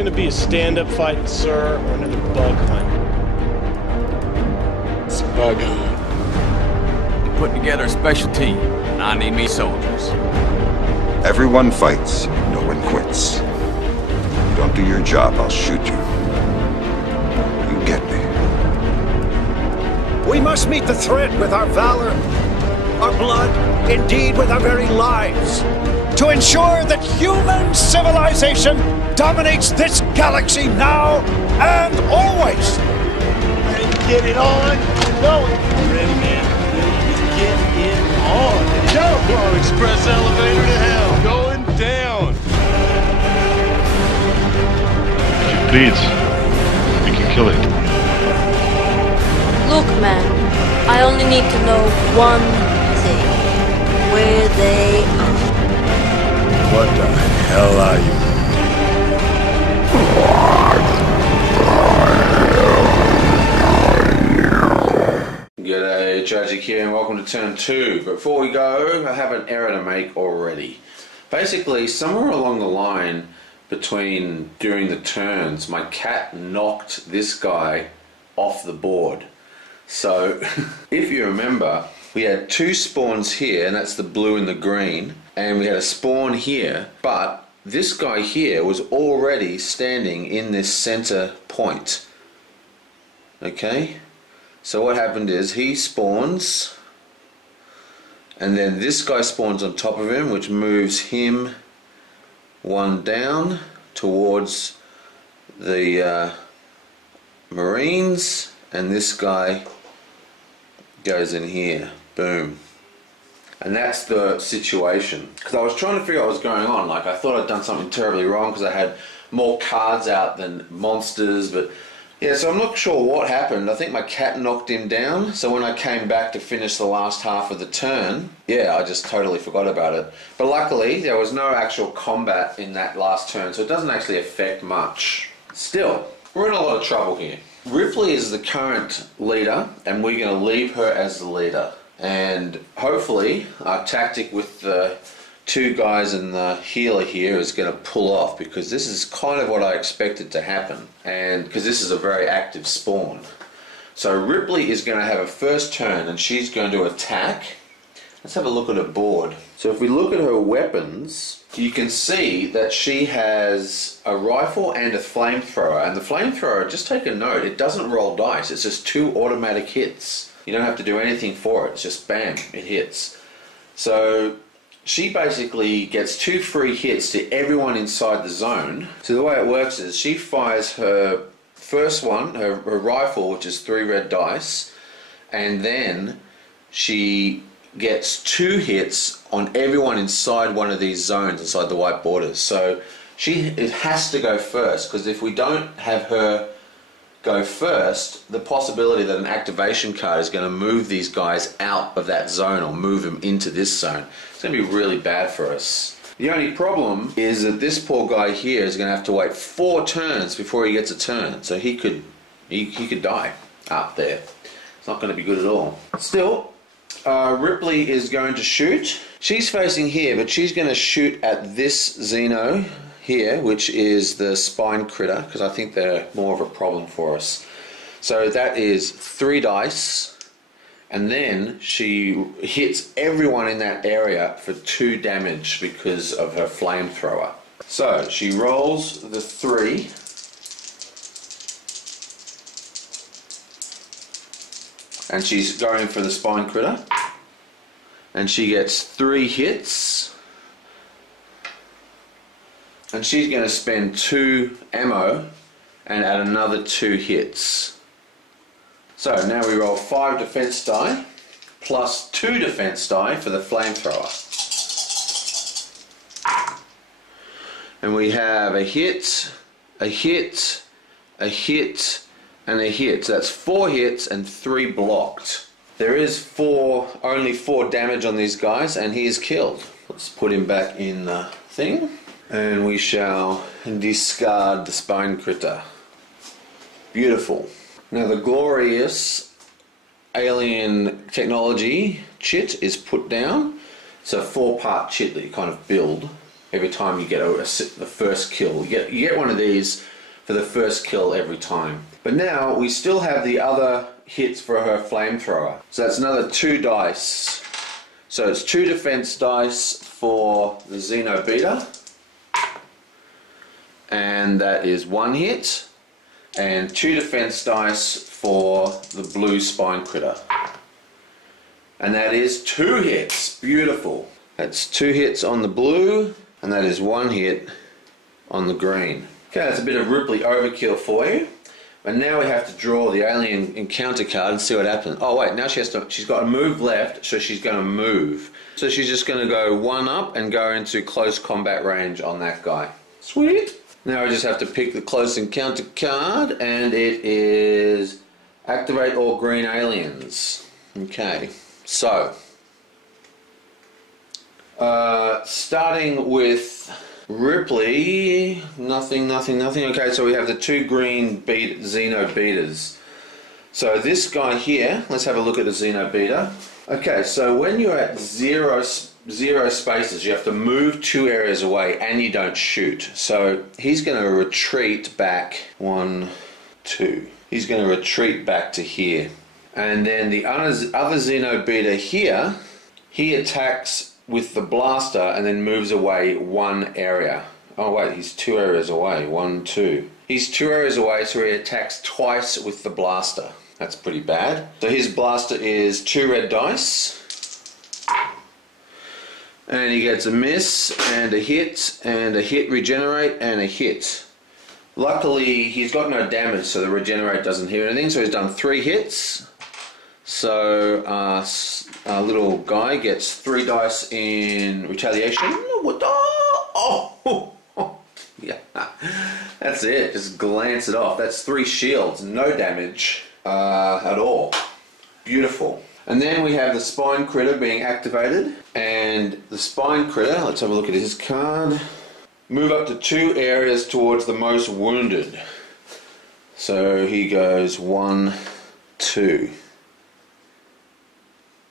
gonna be a stand-up fight, sir, or another bug hunt? It's a bug hunt. We're putting together a special team, and I need me soldiers. Everyone fights, no one quits. If you don't do your job, I'll shoot you. You get me? We must meet the threat with our valor, our blood, indeed with our very lives, to ensure that human civilization dominates this galaxy now and always. Ready to get it on? No. Ready, man. Ready to get it on. Go! Express elevator to hell. Going down. If it bleeds, we can kill it. Look, man, I only need to know one thing. Where they are. What the hell are you? G'day, Tragic here, and welcome to turn 2. Before we go, I have an error to make already. Basically, somewhere along the line during the turns, my cat knocked this guy off the board. So, if you remember, we had two spawns here, and that's the blue and the green, and we had a spawn here, but this guy here was already standing in this center point. Okay? So what happened is he spawns, and then this guy spawns on top of him, which moves him one down towards the Marines, and this guy goes in here. Boom. And that's the situation. Because I was trying to figure out what was going on. Like, I thought I'd done something terribly wrong because I had more cards out than monsters, but yeah, so I'm not sure what happened. I think my cat knocked him down, so when I came back to finish the last half of the turn, yeah, I just totally forgot about it. But luckily, there was no actual combat in that last turn, so it doesn't actually affect much. Still, we're in a lot of trouble here. Ripley is the current leader, and we're going to leave her as the leader. And hopefully, our tactic with the two guys and the healer here is going to pull off, because this is kind of what I expected to happen, and because this is a very active spawn. So Ripley is going to have a first turn, and she's going to attack. Let's have a look at her board. So if we look at her weapons, you can see that she has a rifle and a flamethrower, and the flamethrower, just take a note, it doesn't roll dice, it's just 2 automatic hits. You don't have to do anything for it, it's just bam, it hits. So she basically gets 2 free hits to everyone inside the zone. So the way it works is she fires her first one, her rifle, which is 3 red dice, and then she gets 2 hits on everyone inside one of these zones, inside the white borders. So it has to go first, because if we don't have her go first, the possibility that an activation card is going to move these guys out of that zone or move them into this zone, it's going to be really bad for us. The only problem is that this poor guy here is going to have to wait 4 turns before he gets a turn, so he could die up there. It's not going to be good at all. Still, Ripley is going to shoot. She's facing here, but she's going to shoot at this Xeno here, which is the spine critter, because I think they're more of a problem for us. So that is 3 dice, and then she hits everyone in that area for 2 damage because of her flamethrower. So she rolls the 3. And she's going for the spine critter, and she gets 3 hits, and she's going to spend 2 ammo and add another 2 hits. So now we roll 5 defense die plus 2 defense die for the flamethrower, and we have a hit, a hit, a hit, and a hit. So that's 4 hits and 3 blocked. There is only 4 damage on these guys, and he is killed. Let's put him back in the thing, and we shall discard the spine critter. Beautiful. Now the glorious alien technology chit is put down. It's a 4-part chit that you kind of build. every time you get the first kill. You get one of these for the first kill every time. But now we still have the other hits for her flamethrower. So that's another 2 dice. So it's 2 defense dice for the Xeno Beta. And that is 1 hit. And 2 defense dice for the blue spine critter. And that is 2 hits. Beautiful. That's 2 hits on the blue, and that is 1 hit on the green. Okay, that's a bit of Ripley overkill for you. But now we have to draw the alien encounter card and see what happens. Oh wait, now she's got a move left, so she's going to move. So she's just going to go 1 up and go into close combat range on that guy. Sweet. Now we just have to pick the close encounter card, and it is activate all green aliens. Okay, so starting with Ripley, nothing. Okay, so we have the 2 green Xeno Betas. So this guy here, let's have a look at the Xeno Beta. Okay, so when you're at zero spaces, you have to move 2 areas away and you don't shoot. So he's going to retreat back 1, 2. He's going to retreat back to here. And then the other Xeno Beta here, he attacks with the blaster and then moves away 1 area. Oh wait, he's 2 areas away. 1, 2. He's 2 areas away, so he attacks twice with the blaster. That's pretty bad. So his blaster is 2 red dice. And he gets a miss, and a hit regenerate, and a hit. Luckily, he's got no damage, so the regenerate doesn't heal anything, so he's done 3 hits. So our little guy gets 3 dice in retaliation. What the? Oh! Yeah, that's it. Just glance it off. That's 3 shields, no damage at all. Beautiful. And then we have the spine critter being activated, and the spine critter, let's have a look at his card. Move up to 2 areas towards the most wounded. So he goes 1, 2.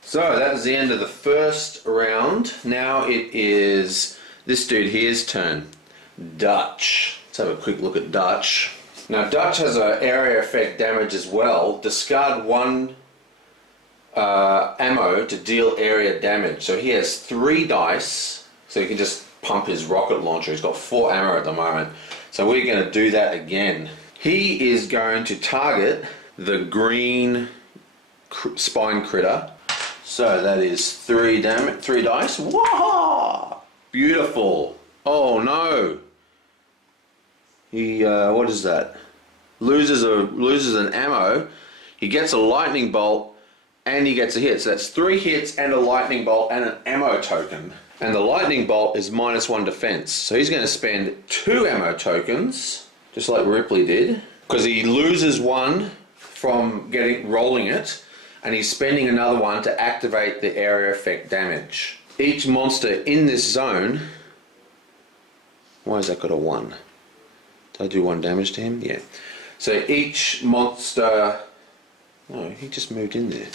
So that is the end of the first round. Now it is this dude here's turn. Dutch. Let's have a quick look at Dutch. Now Dutch has an area effect damage as well. Discard 1 ammo to deal area damage. So he has 3 dice, so he can just pump his rocket launcher. He's got 4 ammo at the moment. So we're going to do that again. He is going to target the green spine critter. So that is 3 dice. Wow! Beautiful. Oh no! He what is that? Loses an ammo. He gets a lightning bolt and he gets a hit. So that's 3 hits and a lightning bolt and an ammo token. And the lightning bolt is -1 defense. So he's going to spend 2 ammo tokens, just like Ripley did, because he loses 1 from rolling it, and he's spending another 1 to activate the area effect damage. Each monster in this zone. Why has that got a 1? Did I do 1 damage to him? Yeah. So each monster. No, he just moved in there.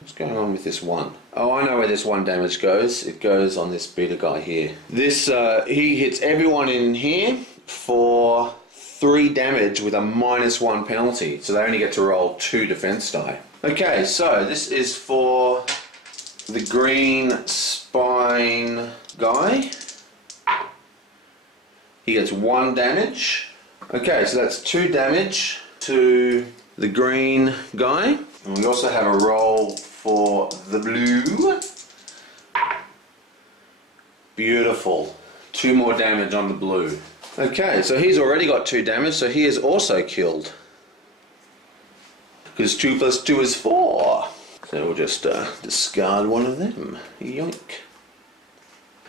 What's going on with this 1? Oh, I know where this 1 damage goes. It goes on this beta guy here. This he hits everyone in here for 3 damage with a -1 penalty. So they only get to roll 2 defense die. Okay, so this is for the green spine guy. He gets 1 damage. Okay, so that's 2 damage to the green guy. And we also have a roll for the blue. Beautiful. 2 more damage on the blue. Okay, so he's already got 2 damage, so he is also killed. Because 2 plus 2 is 4. So we'll just discard 1 of them. Yoink.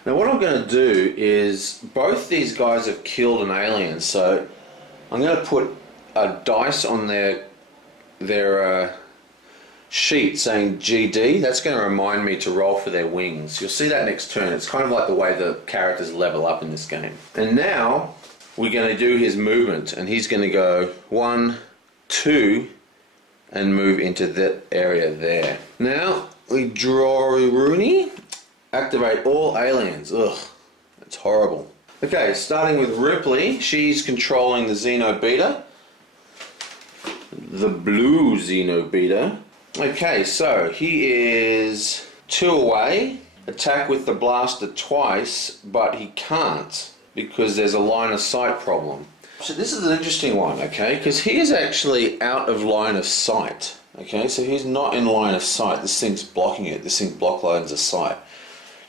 Now what I'm going to do is, both these guys have killed an alien, so I'm going to put a dice on their sheet saying GD. That's going to remind me to roll for their wings. You'll see that next turn. It's kind of like the way the characters level up in this game. And now we're going to do his movement, and he's going to go 1, 2, and move into that area there. Now we draw a Rooney. Activate all aliens. Ugh. It's horrible. Okay, starting with Ripley, she's controlling the Xenobeta. The blue Xenobeta. Okay, so he is 2 away. Attack with the blaster twice, but he can't because there's a line of sight problem. So this is an interesting one, okay, because he is actually out of line of sight. Okay, so he's not in line of sight. This thing's blocking it. This thing block lines of sight.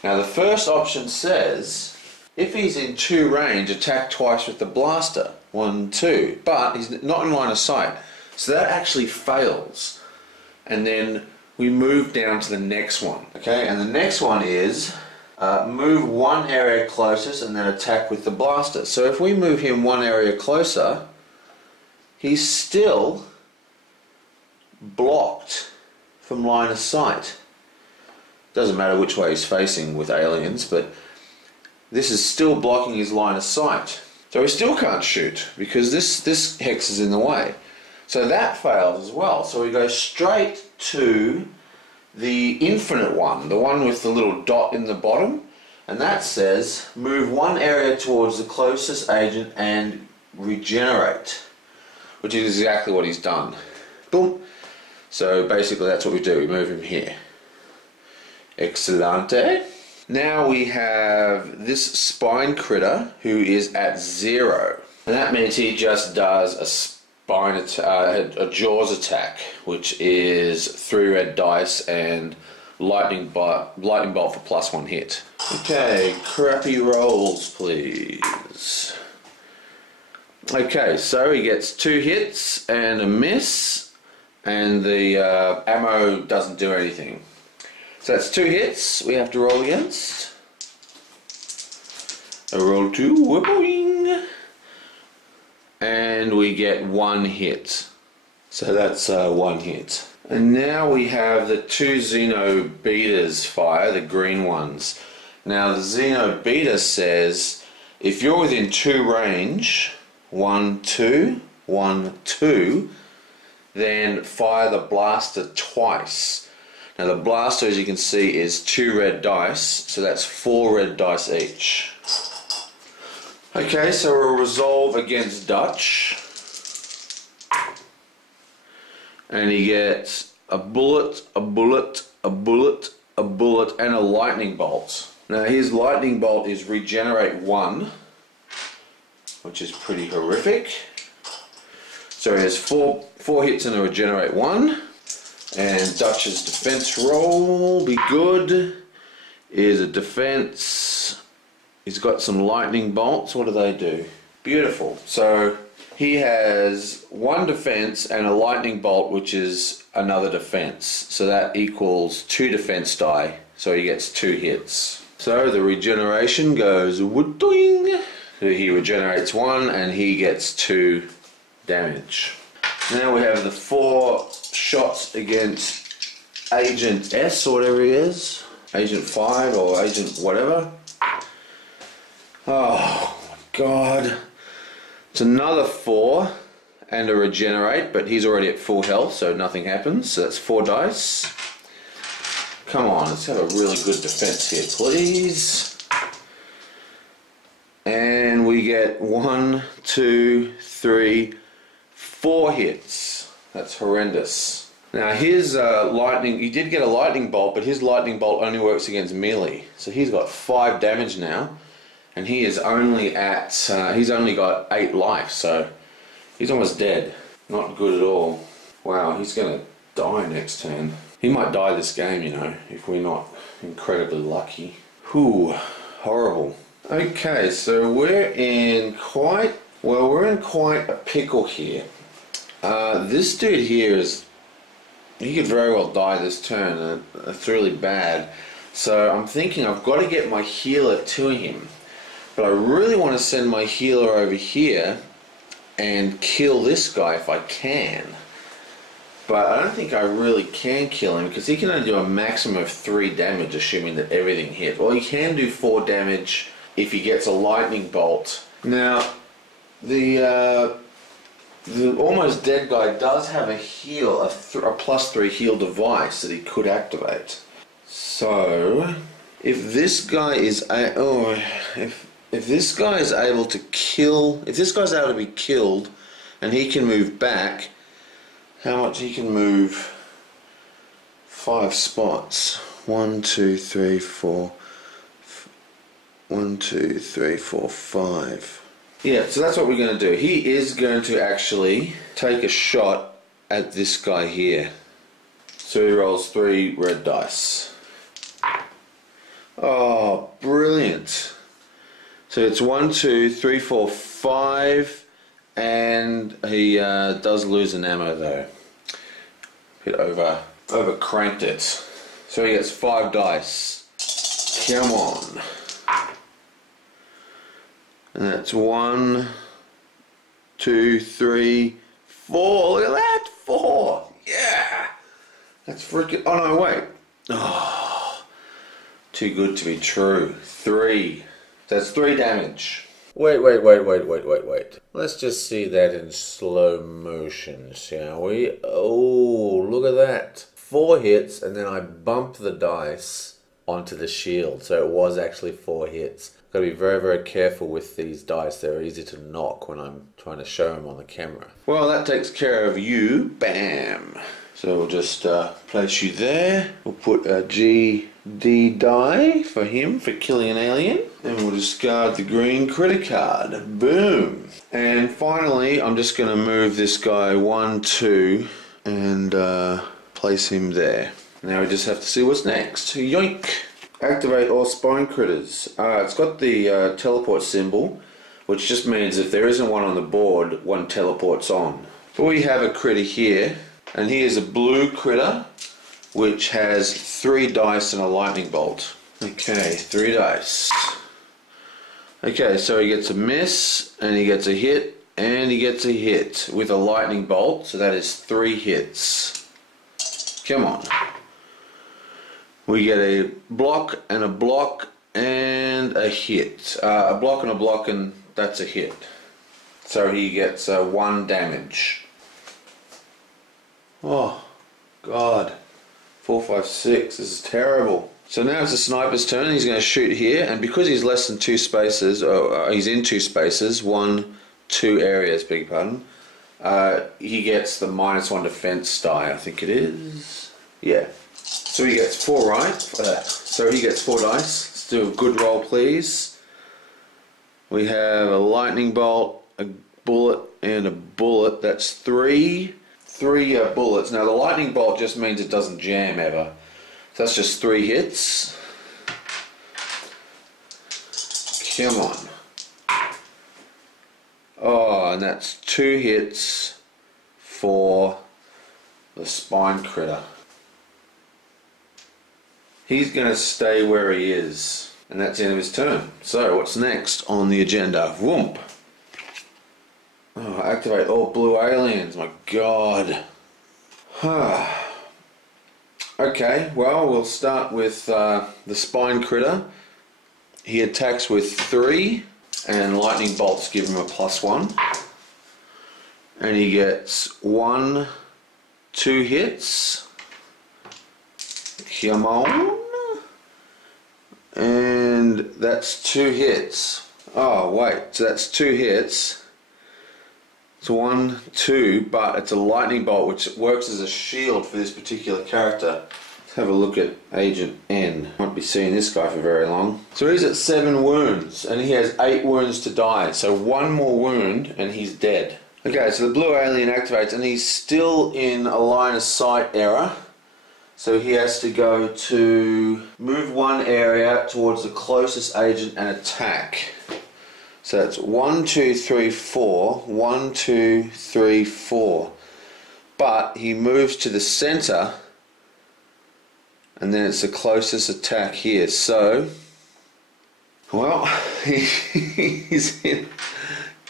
Now the first option says, if he's in 2 range, attack twice with the blaster. 1, 2. But he's not in line of sight. So that actually fails. And then we move down to the next one. Okay, and the next one is move 1 area closest and then attack with the blaster. So if we move him 1 area closer, he's still blocked from line of sight. Doesn't matter which way he's facing with aliens, but this is still blocking his line of sight. So he still can't shoot because this hex is in the way. So that fails as well. So we go straight to the infinite one, the one with the little dot in the bottom, and that says move 1 area towards the closest agent and regenerate, which is exactly what he's done. Boom. So basically that's what we do, we move him here. Excellente. Now we have this spine critter who is at 0, and that means he just does a jaws attack, which is 3 red dice and lightning bolt for +1 hit. Okay, crappy rolls please. Okay, so he gets 2 hits and a miss, and the ammo doesn't do anything. So that's 2 hits we have to roll against. A roll 2, boing. And we get 1 hit. So that's 1 hit. And now we have the 2 Xenobetas fire, the green ones. Now the Xenobeta says if you're within 2 range, 1, 2, 1, 2, then fire the blaster twice. Now the blaster, as you can see, is 2 red dice, so that's 4 red dice each. Okay, so we'll resolve against Dutch. And he gets a bullet, a bullet, a bullet, a bullet, and a lightning bolt. Now his lightning bolt is regenerate 1, which is pretty horrific. So he has 4 hits and a regenerate 1. And Dutch's defense roll, be good, is a defense. He's got some lightning bolts. What do they do? Beautiful. So he has 1 defense and a lightning bolt, which is another defense. So that equals 2 defense die. So he gets 2 hits. So the regeneration goes wood-doing. So he regenerates 1 and he gets 2 damage. Now we have the 4 shots against Agent S or whatever he is. Agent 5 or Agent whatever. Oh my god. It's another 4 and a regenerate, but he's already at full health, so nothing happens. So that's 4 dice. Come on, let's have a really good defense here, please. And we get 1, 2, 3, 4 hits. That's horrendous. Now his lightning, he did get a lightning bolt, but his lightning bolt only works against melee. So he's got 5 damage now, and he is only at, he's only got 8 life, so he's almost dead. Not good at all. Wow, he's gonna die next turn. He might die this game, you know, if we're not incredibly lucky. Whew, horrible. Okay, so we're in quite a pickle here. This dude here he could very well die this turn, and it's really bad. So I'm thinking I've got to get my healer to him. But I really want to send my healer over here and kill this guy if I can. But I don't think I really can kill him because he can only do a maximum of 3 damage, assuming that everything hit. Well, he can do 4 damage if he gets a lightning bolt. Now, the almost dead guy does have a heal, a +3 heal device that he could activate. So, if this guy is if this guy is able to kill, if this guy's able to be killed and he can move back, how much he can move? 5 spots. 1, 2, 3, 4. 1, 2, 3, 4, 5. Yeah, so that's what we're going to do. He is going to actually take a shot at this guy here. So he rolls 3 red dice. Oh, brilliant. So it's 1, 2, 3, 4, 5, and he does lose an ammo though. Bit over cranked it. So he gets 5 dice. Come on. And that's 1, 2, 3, 4. Look at that, 4. Yeah. That's freaking. Oh no, wait. Oh, too good to be true. 3. That's 3 damage. Wait. Let's just see that in slow motion, shall we? Oh, look at that. 4 hits, and then I bumped the dice onto the shield, so it was actually 4 hits. Got to be very, very careful with these dice. They're easy to knock when I'm trying to show them on the camera. Well, that takes care of you. Bam. So we'll just place you there. We'll put a GD die for him for killing an alien. And we'll discard the green critter card. Boom. And finally, I'm just going to move this guy 1, 2 and place him there. Now we just have to see what's next. Yoink. Activate all spine critters. It's got the teleport symbol, which just means if there isn't one on the board, one teleports on. But we have a critter here, and here's a blue critter, which has 3 dice and a lightning bolt. Okay, 3 dice. Okay, so he gets a miss, and he gets a hit, and he gets a hit with a lightning bolt, so that is 3 hits. Come on. We get a block and a block and a hit. A block and a block, and that's a hit. So he gets 1 damage. Oh, God. 4, 5, 6. This is terrible. So now it's the sniper's turn. He's going to shoot here, and because he's less than 2 spaces, he's in 2 spaces, 1, 2 areas, beg your pardon. He gets the -1 defense die, I think it is. Yeah. So he gets 4, right? So he gets 4 dice. Let's do a good roll, please. We have a lightning bolt, a bullet, and a bullet. That's 3 bullets. Now the lightning bolt just means it doesn't jam ever. So that's just 3 hits. Come on. Oh, and that's 2 hits for the spine critter. He's going to stay where he is, and that's the end of his turn. So what's next on the agenda? Whoomp. Oh, activate all blue aliens. My God. Okay, well, we'll start with the spine critter. He attacks with 3, and lightning bolts give him a +1. And he gets 1, 2 hits. Come on. And that's 2 hits. Oh, wait, so that's 2 hits. It's 1, 2, but it's a lightning bolt which works as a shield for this particular character. Let's have a look at Agent N. Won't be seeing this guy for very long. So he's at 7 wounds, and he has 8 wounds to die. So 1 more wound, and he's dead. Okay, so the blue alien activates, and he's still in a line of sight error. So he has to go to move 1 area towards the closest agent and attack. So that's 1, 2, 3, 4. 1, 2, 3, 4. But he moves to the center, and then it's the closest attack here. So, well, he's in.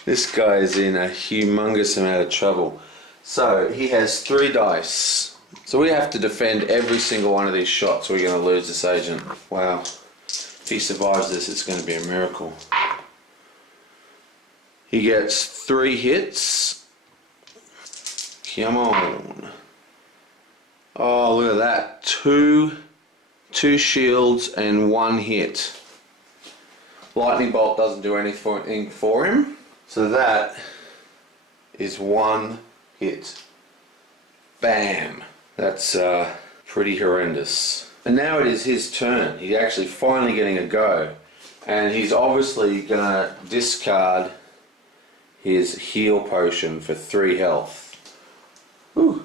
This guy is in a humongous amount of trouble. So he has 3 dice. So we have to defend every single one of these shots, or we're going to lose this agent. Wow. If he survives this, it's going to be a miracle. He gets 3 hits. Come on. Oh, look at that. 2 shields and 1 hit. lightning bolt doesn't do anything for him. So that is one hit. Bam. That's pretty horrendous. And now it is his turn. He's actually finally getting a go. And he's obviously gonna discard his heal potion for 3 health. Whew.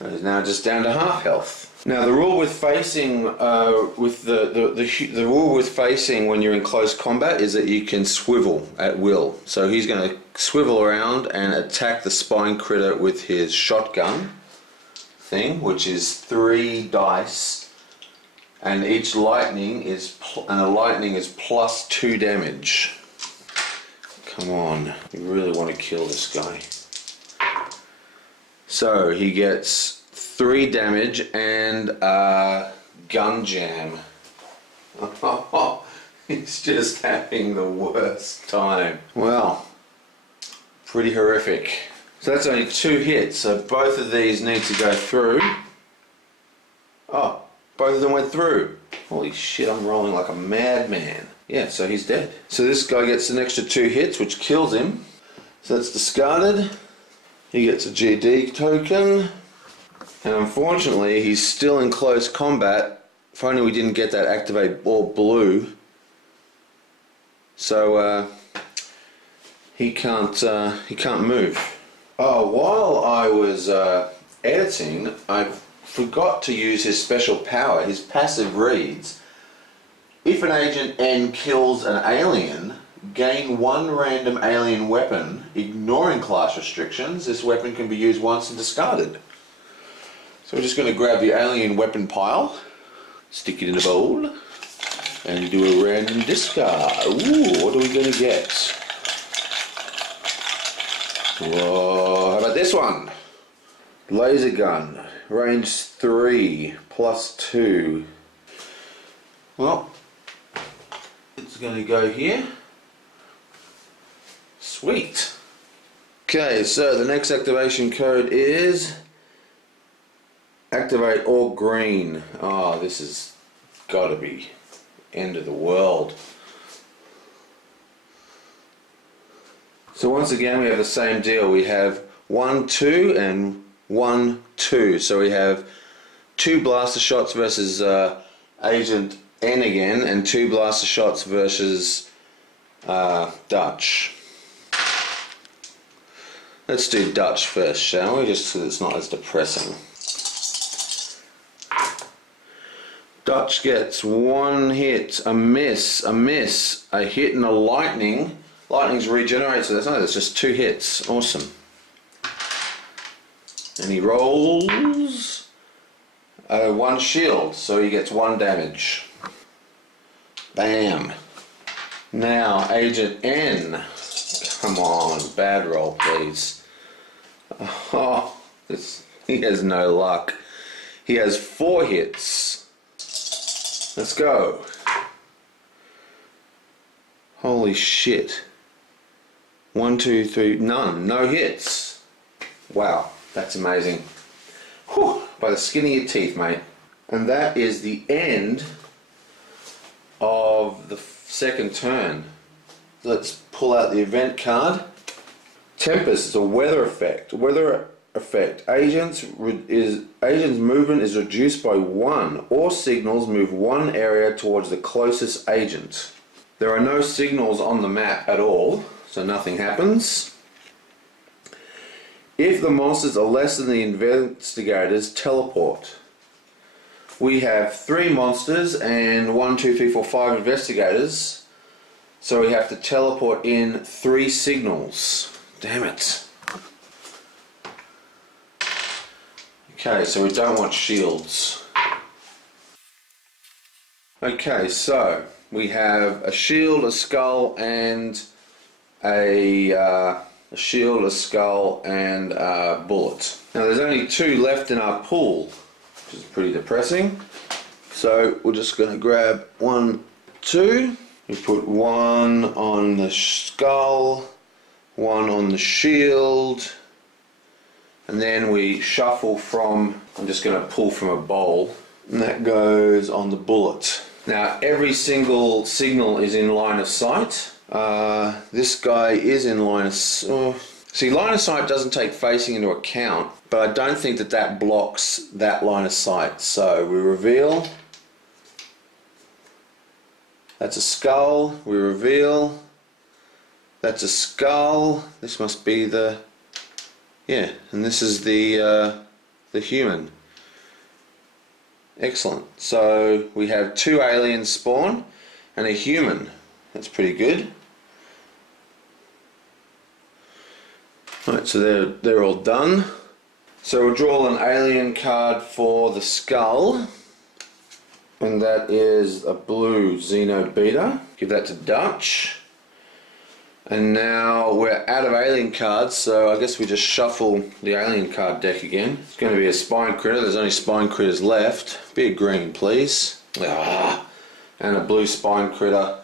And he's now just down to half health. Now the rule with facing the rule with facing when you're in close combat is that you can swivel at will. So he's going to swivel around and attack the spine critter with his shotgun thing, which is 3 dice, and each lightning is plus 2 damage. Come on, we really want to kill this guy. So he gets 3 damage and gun jam. He's just having the worst time. Well, pretty horrific. So that's only 2 hits, so both of these need to go through. Oh, both of them went through. Holy shit, I'm rolling like a madman. Yeah, so he's dead. So this guy gets an extra 2 hits, which kills him. So that's discarded. He gets a GD token. And unfortunately, he's still in close combat. If only we didn't get that activate all blue. So he can't move. Oh, while I was editing, I forgot to use his special power. His passive reads: if an Agent N kills an alien, gain 1 random alien weapon, ignoring class restrictions. This weapon can be used once and discarded. So we're just going to grab the alien weapon pile, stick it in a bowl, and do a random discard. Ooh, what are we going to get? Whoa, how about this one? Laser gun, range 3, plus 2. Well, it's going to go here. Sweet. Okay, so the next activation code is activate all green. Oh, this has got to be end of the world. So once again we have the same deal. We have 1, 2 and 1, 2. So we have 2 blaster shots versus Agent N again, and 2 blaster shots versus Dutch. Let's do Dutch first, shall we? Just so it's not as depressing. Dutch gets 1 hit, a miss, a hit and a lightning. Lightning's regenerated, so that's just 2 hits. Awesome. And he rolls 1 shield, so he gets 1 damage. Bam. Now, Agent N. Come on, bad roll, please. Oh, he has no luck. He has 4 hits. Let's go. Holy shit. 1, 2, 3, none. No hits. Wow, that's amazing. Whew, by the skin of your teeth, mate. And that is the end of the second turn. Let's pull out the event card. Tempest is a weather effect. Weather effect. Agent's movement is reduced by 1. All signals move 1 area towards the closest agent. There are no signals on the map at all, so nothing happens. If the monsters are less than the investigators, teleport. We have 3 monsters and 1, 2, 3, 4, 5 investigators. So we have to teleport in 3 signals. Damn it. Okay, so we don't want shields. Okay, so we have a shield, a skull, and a shield, a skull, and a bullet. Now there's only 2 left in our pool, which is pretty depressing. So we're just going to grab 1, 2. We put 1 on the skull, 1 on the shield, and then we shuffle from, I'm just going to pull from a bowl, and that goes on the bullet. Now every single signal is in line of sight. This guy is in line of sight. See, line of sight doesn't take facing into account, but I don't think that that blocks that line of sight. So we reveal. That's a skull. We reveal. That's a skull. This must be the... yeah, and this is the human. Excellent. So we have 2 aliens spawn and a human. That's pretty good. Right, so they're all done. So we'll draw an alien card for the skull, and that is a blue Xeno Beta. Give that to Dutch. And now we're out of alien cards, so I guess we just shuffle the alien card deck again. It's going to be a spine critter. There's only spine critters left. Be a green, please. And a blue spine critter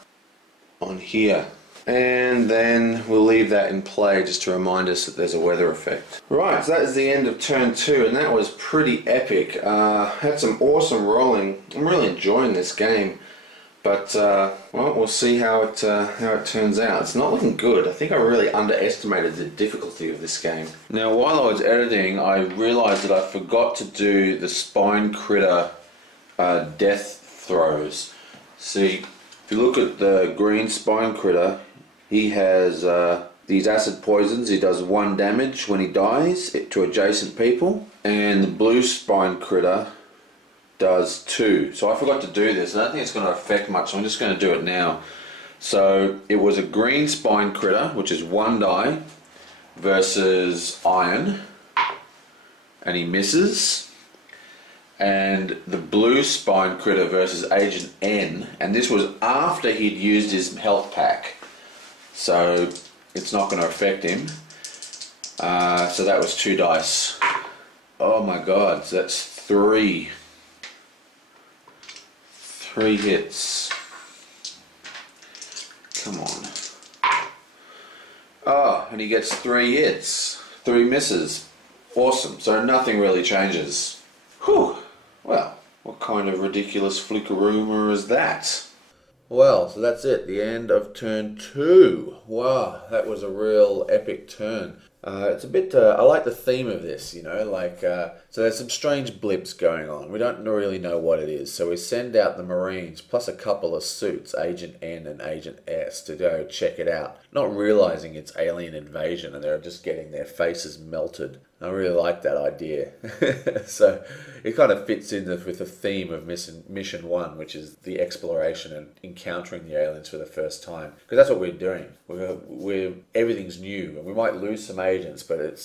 on here. And then we'll leave that in play just to remind us that there's a weather effect. Right, so that is the end of turn 2, and that was pretty epic. Had some awesome rolling. I'm really enjoying this game. But, well, we'll see how it turns out. It's not looking good. I think I really underestimated the difficulty of this game. Now, while I was editing, I realised that I forgot to do the spine critter death throws. See, if you look at the green spine critter, he has these acid poisons. He does 1 damage when he dies to adjacent people. And the blue spine critter does 2. So I forgot to do this. I don't think it's going to affect much, so I'm just going to do it now. So it was a green spine critter, which is 1 die, versus iron, and he misses. And the blue spine critter versus Agent N, and this was after he'd used his health pack, so it's not going to affect him. So that was 2 dice. Oh my god, so that's 3 hits. Come on. Oh, and he gets 3 hits. 3 misses. Awesome. So nothing really changes. Whew. Well, what kind of ridiculous flickeroomer is that? Well, so that's it. The end of turn 2. Wow, that was a real epic turn. It's a bit, I like the theme of this, you know, like, so there's some strange blips going on. We don't really know what it is, so we send out the Marines, plus a couple of suits, Agent N and Agent S, to go check it out, not realizing it's alien invasion, and they're just getting their faces melted. I really like that idea. So it kind of fits in with the theme of Mission 1, which is the exploration and encountering the aliens for the first time. Because that's what we're doing. Everything's new, and we might lose some agents, but it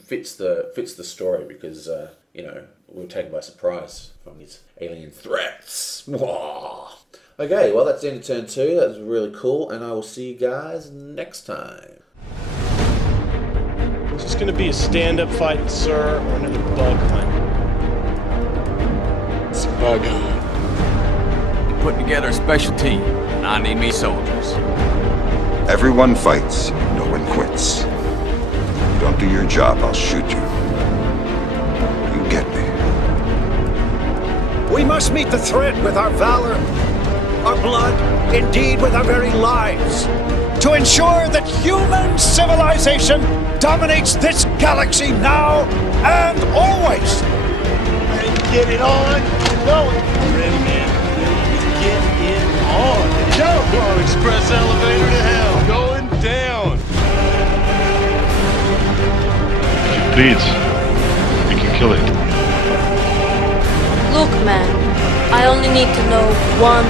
fits the story because you know, we were taken by surprise from these alien threats. Okay, well that's the end of turn 2. That was really cool, and I will see you guys next time. Is this gonna be a stand-up fight, sir, or another bug hunt? It's a bug hunt. Putting together a special team, and I need me soldiers. Everyone fights, no one quits. You don't do your job, I'll shoot you. You get me. We must meet the threat with our valor, our blood, indeed with our very lives, to ensure that human civilization dominates this galaxy now and always. Ready to get it on? No. Ready, man. Ready to get it on. Go! Go! Express elevator to hell. Going down. If it bleeds, we can kill it. Look, man, I only need to know one